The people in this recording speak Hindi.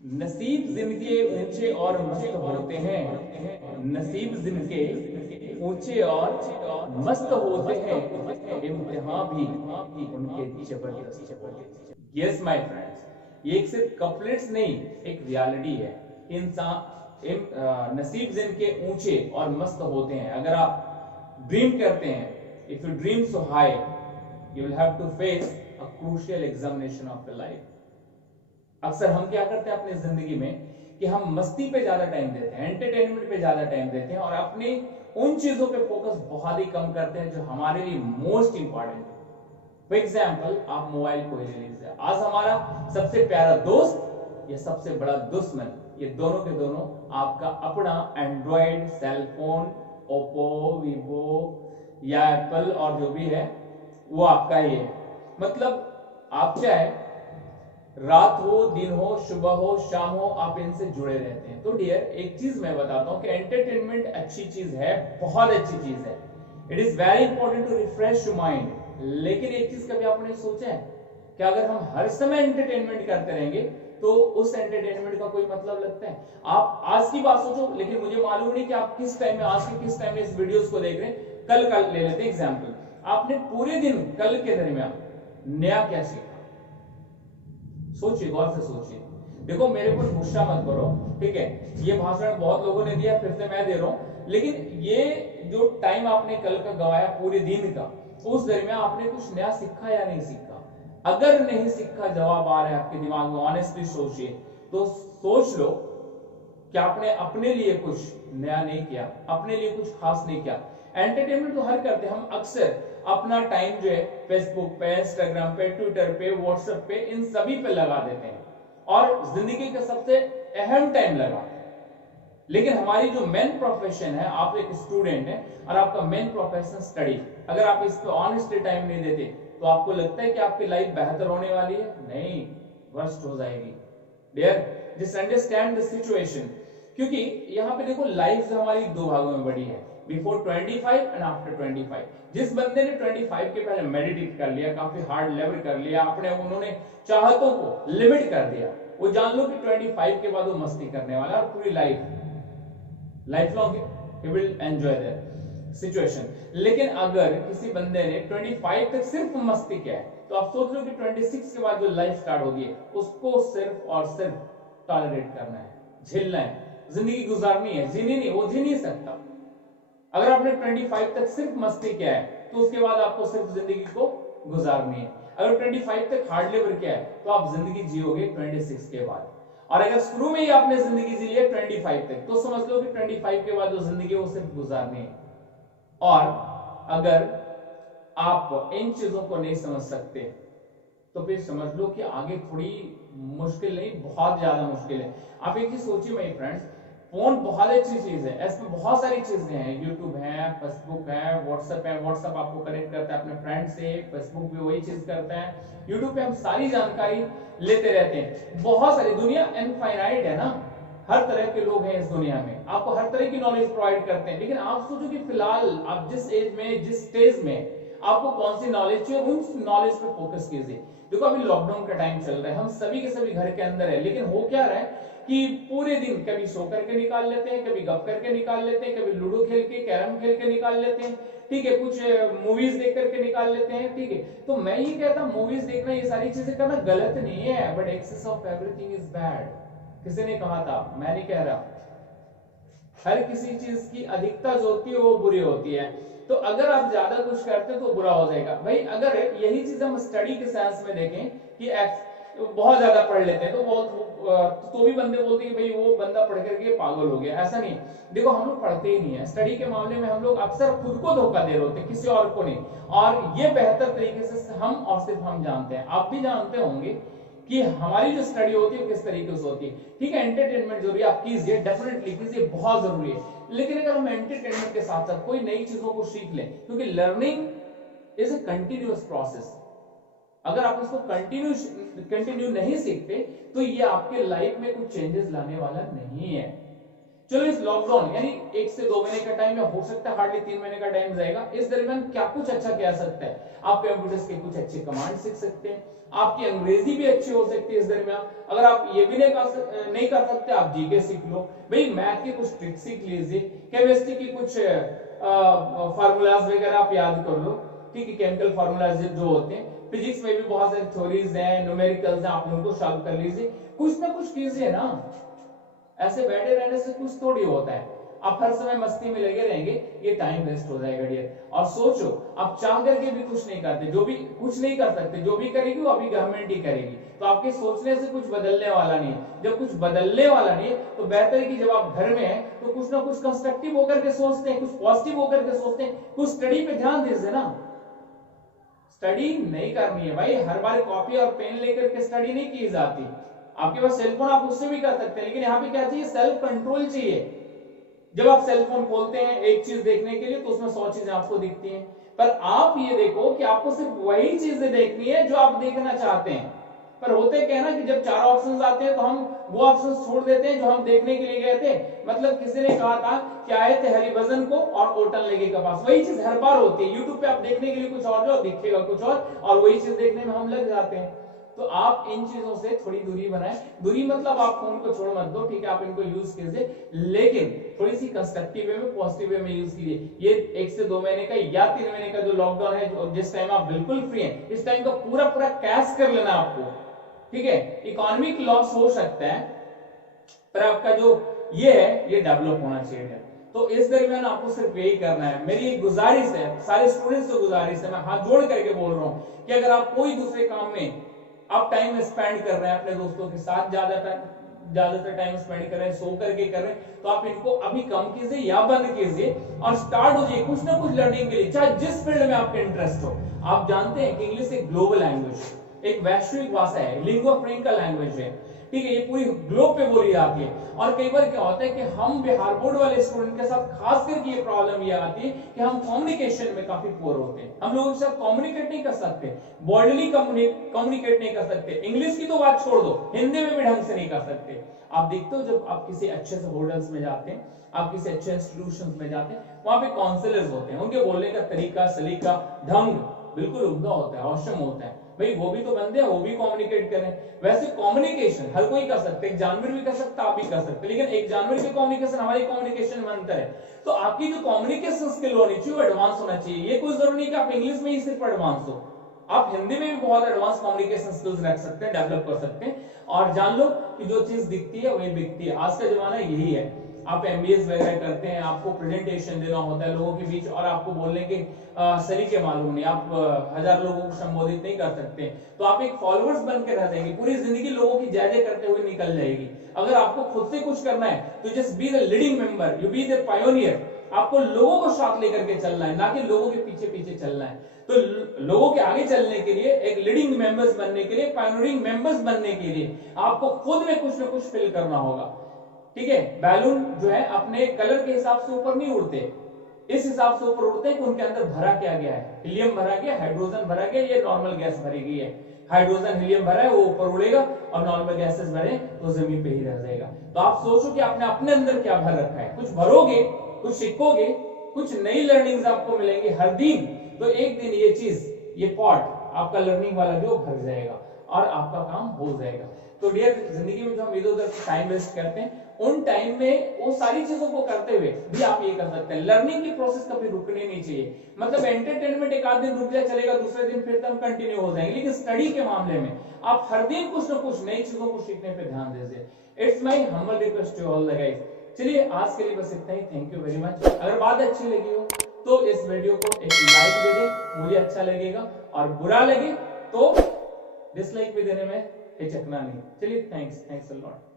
नसीब जिनके ऊंचे और मस्त होते हैं, नसीब जिनके ऊंचे और मस्त होते हैं, इम्तिहान भी उनके जबरदस्त होते हैं। यस माय फ्रेंड्स, ये एक सिर्फ कपलेट्स नहीं, एक रियलिटी है। नसीब जिनके ऊंचे और मस्त होते हैं। अगर आप ड्रीम करते हैं, if you dream so high, you will have to face a crucial examination of the life. अक्सर हम क्या करते हैं अपनी जिंदगी में कि हम मस्ती पे ज्यादा टाइम देते हैं, एंटरटेनमेंट पे ज्यादा टाइम देते हैं और अपनी उन चीजों पे फोकस बहुत ही कम करते हैं जो हमारे लिए मोस्ट इंपॉर्टेंट है। फॉर एग्जाम्पल, आप मोबाइल को ही ले लीजिए। आज हमारा सबसे प्यारा दोस्त या सबसे बड़ा दुश्मन, ये दोनों के दोनों आपका अपना android cell phone, Oppo, Vivo या एप्पल और जो भी है वो आपका ही है। मतलब आप चाहे रात हो, दिन हो, सुबह हो, शाम हो, आप इनसे जुड़े रहते हैं। तो डियर, एक चीज मैं बताता हूं कि एंटरटेनमेंट अच्छी चीज है, बहुत अच्छी चीज है। It is very important to refresh your mind. लेकिन एक चीज कभी आपने सोचा है कि अगर हम हर समय एंटरटेनमेंट करते रहेंगे तो उस एंटरटेनमेंट का कोई मतलब लगता है? आप आज की बात सोचो, लेकिन मुझे मालूम नहीं कि आप किस टाइम में, आज के किस टाइम में इस वीडियोस को देख रहे हैं। कल ले लेते हैं एग्जाम्पल। आपने पूरे दिन कल के दरमियान नया क्या सीखा? सोचिए, गौर से सोचिए। देखो, मेरे को गुस्सा मत करो, ठीक है? ये भाषण बहुत लोगों ने दिया, फिर से मैं दे रहा हूं। लेकिन ये जो टाइम आपने कल का गवाया पूरे दिन का, उस दरमियान आपने कुछ नया सीखा या नहीं सीखा? अगर नहीं सीखा, जवाब आ रहा है आपके दिमाग में, ऑनेस्टली सोचिए। तो सोच लो कि आपने अपने लिए कुछ नया नहीं किया, अपने लिए कुछ खास नहीं किया। एंटरटेनमेंट तो हर करते हैं हम। अक्सर अपना टाइम जो है फेसबुक पे, इंस्टाग्राम पे, ट्विटर पे, व्हाट्सएप पे, इन सभी पे लगा देते हैं और जिंदगी का सबसे अहम टाइम लगाते हैं। लेकिन हमारी जो मेन प्रोफेशन है, आप एक स्टूडेंट है और आपका मेन प्रोफेशन स्टडी, अगर आप इस पे ऑनेस्टली टाइम नहीं देते तो आपको लगता है कि आपकी लाइफ बेहतर होने वाली है? नहीं, वर्स्ट हो जाएगी। Dear, just understand the situation. क्योंकि यहाँ पे देखो, लाइफ हमारी दो भागों में बड़ी है, बिफोर 25 एंड आफ्टर 25। जिस बंदे ने 25 के पहले मेडिटेट कर लिया, काफी हार्ड लेवल कर लिया, अपने उन्होंने चाहतों को लिमिट कर दिया, वो जान लो कि 25 के बाद वो मस्ती करने वाला और पूरी life long he will enjoy that situation. लेकिन अगर किसी बंदे ने 25 तक सिर्फ मस्ती किया है, तो आप सोच लो कि 26 के बाद जो लाइफ स्टार्ट होगी उसको सिर्फ और सिर्फ टॉलरेट करना है, झेलना है, जिंदगी गुजारनी है, जीनी नहीं, वो जी नहीं सकता। अगर आपने 25 तक सिर्फ मस्ती किया है तो उसके बाद आपको सिर्फ जिंदगी को गुजारनी है। अगर 25 तक हार्ड लेबर किया है तो आप जिंदगी जियोगे 26 के बाद। और अगर शुरू में ही आपने जिंदगी जी ली है 25 तक, तो समझ लो कि 25 के बाद जो जिंदगी है वो सिर्फ गुजारनी है। और अगर आप इन चीजों को नहीं समझ सकते तो फिर समझ लो कि आगे थोड़ी मुश्किल नहीं, बहुत ज्यादा मुश्किल है। आप एक चीज सोचिए माय फ्रेंड्स, फोन बहुत अच्छी चीज है, इसमें बहुत सारी चीजें हैं, यूट्यूब है, फेसबुक है, व्हाट्सएप है। व्हाट्सएप आपको कनेक्ट करता है अपने फ्रेंड से, फेसबुक भी वही चीज करता है, यूट्यूब पे हम सारी जानकारी लेते रहते हैं। बहुत सारी, दुनिया इनफाइनाइट है ना, हर तरह के लोग हैं इस दुनिया में, आपको हर तरह की नॉलेज प्रोवाइड करते हैं। लेकिन आप सोचो कि फिलहाल आप जिस एज में, जिस स्टेज में आपको कौन सी नॉलेज चाहिए, उस नॉलेज पे फोकस कीजिए। देखो, अभी लॉकडाउन का टाइम चल रहा है, हम सभी के सभी घर के अंदर है, लेकिन हो क्या रहा है कि पूरे दिन कभी सो करके निकाल लेते हैं, कभी गप करके निकाल लेते हैं, कभी लूडो खेल के, कैरम खेल के निकाल लेते हैं, ठीक है, कुछ मूवीज देख करके निकाल लेते हैं, ठीक है। तो मैं ये कहता हूं, मूवीज देखना, ये सारी चीजें करना गलत नहीं है, but excess of everything is bad. किसी ने कहा था, मैं नहीं कह रहा, हर किसी चीज की अधिकता जो होती है वो बुरी होती है। तो अगर आप ज्यादा कुछ करते हो तो बुरा हो जाएगा भाई। अगर यही चीज हम स्टडी के सेंस में देखें कि बहुत ज्यादा पढ़ लेते हैं तो भी बंदे बोलते हैं कि भाई वो बंदा पढ़ करके पागल हो गया, ऐसा नहीं। देखो, हम लोग पढ़ते ही नहीं है, स्टडी के मामले में हम लोग अक्सर खुद को धोखा दे रहे होते हैं, किसी और को नहीं। और ये बेहतर तरीके से हम और सिर्फ हम जानते हैं, आप भी जानते होंगे कि हमारी जो स्टडी होती है किस तरीके से होती है। ठीक है, एंटरटेनमेंट जरूरी है, आप कीजिए, डेफिनेटली कीजिए, बहुत जरूरी है। लेकिन अगर हम एंटरटेनमेंट के साथ साथ कोई नई चीजों को सीख लें, क्योंकि learning is a continuous process, अगर आप इसको कंटिन्यू नहीं सीखते तो ये आपके लाइफ में कुछ चेंजेस लाने वाला नहीं है। चलो, इस लॉकडाउन यानी 1 से 2 महीने का टाइम, या हो सकता है हार्डली 3 महीने का टाइम जाएगा, इस दरमियान क्या कुछ अच्छा किया सकता है? आप कंप्यूटर्स के कुछ अच्छे कमांड सीख सकते हैं, आपकी अंग्रेजी भी अच्छी हो सकती है इस दरमियान। अगर आप ये भी नहीं कर सकते, आप जीके सीख लो भाई, मैथ के कुछ ट्रिक सीख लीजिए, केमिस्ट्री की कुछ फार्मूलाज वगैरह आप याद कर लो, ठीक है, केमिकल फार्मूलाज जो होते हैं। फिजिक्स में भी बहुत सारी थ्योरीज हैं, न्यूमेरिकल्स हैं, आप उनको सॉल्व कर लीजिए, कुछ ना कुछ कीजिए ना। ऐसे बैठे रहने से कुछ थोड़ी होता है, आप हर समय मस्ती में लगे रहेंगे, ये टाइम वेस्ट हो जाएगा डियर। और सोचो, आप चाह करके भी कुछ नहीं करते, जो भी कुछ नहीं कर सकते, जो भी करेगी वो अभी गवर्नमेंट ही करेगी, तो आपके सोचने से कुछ बदलने वाला नहीं है। जब कुछ बदलने वाला नहीं है तो बेहतर है कि जब आप घर में हैं तो कुछ ना कुछ कंस्ट्रक्टिव होकर के सोचते हैं, कुछ पॉजिटिव होकर के सोचते हैं, कुछ स्टडी पे ध्यान दीजिए ना। स्टडी नहीं करनी है भाई, हर बार कॉपी और पेन लेकर के स्टडी नहीं की जाती। आपके पास सेलफोन, आप उससे भी कर सकते हैं, लेकिन यहाँ पे क्या चाहिए, सेल्फ कंट्रोल चाहिए। जब आप सेलफोन खोलते हैं एक चीज देखने के लिए तो उसमें 100 चीजें आपको दिखती हैं, पर आप ये देखो कि आपको सिर्फ वही चीजें देखनी है जो आप देखना चाहते हैं। पर होते क्या है ना कि जब 4 ऑप्शंस आते हैं तो हम वो ऑप्शंस छोड़ देते हैं जो हम देखने के लिए गए थे। मतलब किसी ने कहा था कि आए थे हरिभजन को और होटल लेके के पास, वही चीज हर बार होती है। यूट्यूब पे आप देखने के लिए कुछ और जो दिखेगा कुछ और वही चीज देखने में हम लग जाते हैं। तो आप इन चीजों से थोड़ी दूरी बनाएं। दूरी मतलब आप फोन को छोड़ मत दो, ठीक है, आप इनको यूज कीजिए, लेकिन थोड़ी सी कंस्ट्रक्टिव वे में, पॉजिटिव वे में यूज कीजिए। ये 1 से 2 महीने का या 3 महीने का जो लॉकडाउन है, जिस टाइम आप बिल्कुल फ्री हैं, इस टाइम का पूरा पूरा कैश कर लेना आपको, ठीक है। इकोनॉमिक लॉस हो सकता है पर आपका जो ये है ये डेवलप होना चाहिए। तो इस दरमियान आपको सिर्फ यही करना है। मेरी एक गुजारिश है, सारे स्टूडेंट्स को गुजारिश है, मैं हाथ जोड़ करके बोल रहा हूं कि अगर आप कोई दूसरे काम में आप टाइम स्पेंड कर रहे हैं अपने दोस्तों के साथ, ज्यादातर टाइम स्पेंड कर रहे हैं, सो करके कर रहे हैं, तो आप इनको अभी कम कीजिए या बंद कीजिए और स्टार्ट हो जाइए कुछ ना कुछ लर्निंग के लिए, चाहे जिस फील्ड में आपके इंटरेस्ट हो। आप जानते हैं कि इंग्लिश एक ग्लोबल लैंग्वेज, एक वैश्विक भाषा है, लिंगुआ फ्रैंका लैंग्वेज है, ठीक है, ये पूरी ग्लोब पे बोली जाती है। और कई बार क्या होता है कि हम बिहार बोर्ड वाले स्टूडेंट के साथ खास करके ये प्रॉब्लम ये आती है कि हम कम्युनिकेशन में काफी पुअर होते हैं, हम लोगों के साथ कम्युनिकेट नहीं कर सकते, वर्डली कम्युनिकेट नहीं कर सकते, इंग्लिश की तो बात छोड़ दो, हिंदी में भी ढंग से नहीं कर सकते। आप देखते हो जब आप किसी अच्छे से होटल्स में जाते हैं, आप किसी अच्छे इंस्टीट्यूशंस में जाते हैं, वहां पे काउंसलर्स होते हैं, उनके बोलने का तरीका, सलीका, ढंग बिल्कुल उम्दा होता है, औसम होता है। भाई वो भी तो बंदे हैं, वो भी कम्युनिकेट करें। वैसे कम्युनिकेशन हर कोई कर सकते हैं, एक जानवर भी कर सकता है, आप भी कर सकते हैं, लेकिन एक जानवर की कम्युनिकेशन हमारी कम्युनिकेशन में अंतर है। तो आपकी जो कम्युनिकेशन स्किल होनी चाहिए वो एडवांस होना चाहिए। ये कोई जरूरी नहीं कि आप इंग्लिश में ही सिर्फ एडवांस हो, आप हिंदी में भी बहुत एडवांस कम्युनिकेशन स्किल्स रख सकते हैं, डेवलप कर सकते हैं। और जान लो कि जो चीज दिखती है वही बिकती है, आज का जमाना यही है। आप एमबीएस वगैरह करते हैं, आपको प्रेजेंटेशन देना होता है लोगों के बीच और आपको बोलने के सलीके मालूम नहीं, आप 1000 लोगों को संबोधित नहीं कर सकते, तो आप एक फॉलोअर्स बन के रह जाएंगे, पूरी जिंदगी लोगों की जय जय करते हुए निकल जाएगी। अगर आपको खुद से कुछ करना है तो just be the leading member, you be the pioneer. आपको लोगों को साथ लेकर के चलना है, ना कि लोगों के पीछे पीछे चलना है। तो लोगों के आगे चलने के लिए, एक लीडिंग मेंबर्स बनने के लिए, पायोनियरिंग मेंबर्स बनने के लिए आपको खुद में कुछ ना कुछ फिल करना होगा, ठीक है। बैलून जो है अपने कलर के हिसाब से ऊपर नहीं उड़ते, इस हिसाब से ऊपर उड़ते हैं कि उनके अंदर भरा क्या गया है, हीलियम भरा गया, हाइड्रोजन भरा गया, ये नॉर्मल गैस भरी गई है। हाइड्रोजन हीलियम भरा है वो ऊपर उड़ेगा और नॉर्मल गैसेस भरे तो जमीन पे ही रह जाएगा। तो आप सोचो कि आपने अपने अंदर क्या भर रखा है, कुछ भरोगे, कुछ सीखोगे, कुछ नई लर्निंग्स आपको मिलेंगी हर दिन, तो एक दिन ये चीज, ये पॉट आपका लर्निंग वाला जो भर जाएगा और आपका काम हो जाएगा। तो डियर, जिंदगी में जो हम इधर उधर टाइम वेस्ट करते हैं, उन टाइम में वो सारी चीजों को करते हुए भी आप ये कर सकते हैं। लर्निंग की प्रोसेस कभी रुकनी नहीं चाहिए। मतलब एंटरटेनमेंट एक आध दिन रुक जाए चलेगा, दूसरे दिन फिर हम कंटिन्यू हो जाएंगे, लेकिन स्टडी के मामले में आप हर दिन कुछ ना कुछ नई चीजों को सीखने पे ध्यान दीजिए। It's my humble request to all the guys. चलिए आज के लिए बस इतना ही, थैंक यू वेरी मच। अगर बात अच्छी लगी हो तो इस वीडियो को एक लाइक दे दें, मुझे अच्छा लगेगा, और बुरा लगे तो डिसलाइक भी देने में हिचकना नहीं। चलिए, थैंक्स अ लॉट।